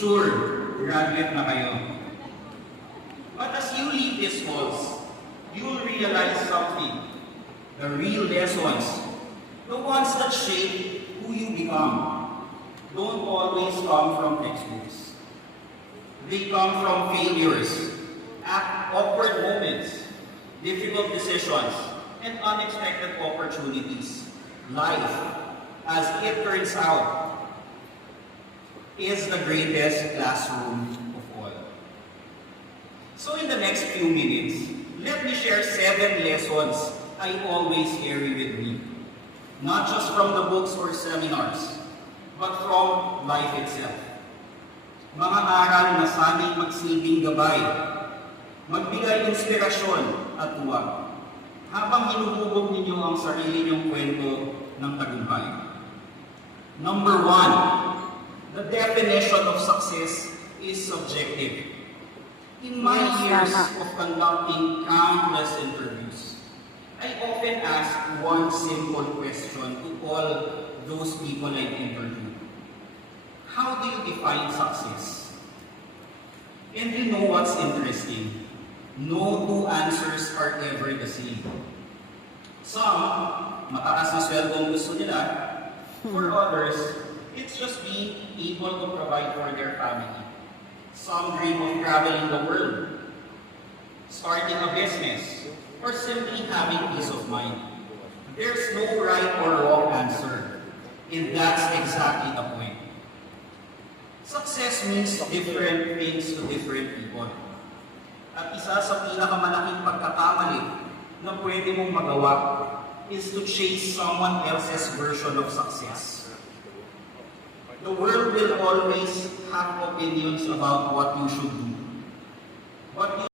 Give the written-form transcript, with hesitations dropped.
Sure, graduate na kayo. But as you leave these halls, you'll realize something. The real lessons, the ones that shape who you become, don't always come from textbooks. They come from failures, awkward moments, difficult decisions, and unexpected opportunities. Life, as it turns out, is the greatest classroom of all. So in the next few minutes, let me share 7 lessons I always carry with me. Not just from the books or seminars, but from life itself. Mga aral na sana'y magsilbing gabay, magbigay inspirasyon at tuwa, habang hinuhubog ninyo ang sarili niyong kwento ng tagumpay. Number 1, the definition of success is subjective. In my years of conducting countless interviews, I often ask one simple question to all those people I've interviewed. How do you define success? And you know what's interesting? No 2 answers are ever the same. Some, mataas na sweldo ang gusto nila. For others, it's just being able to provide for their family. Some dream of traveling the world, starting a business, or simply having peace of mind. There's no right or wrong answer, and that's exactly the point. Success means different things to different people. At isa sa pinakamalaking pagkakamali na pwede mong magawa is to chase someone else's version of success. The world will always have opinions about what you should do. But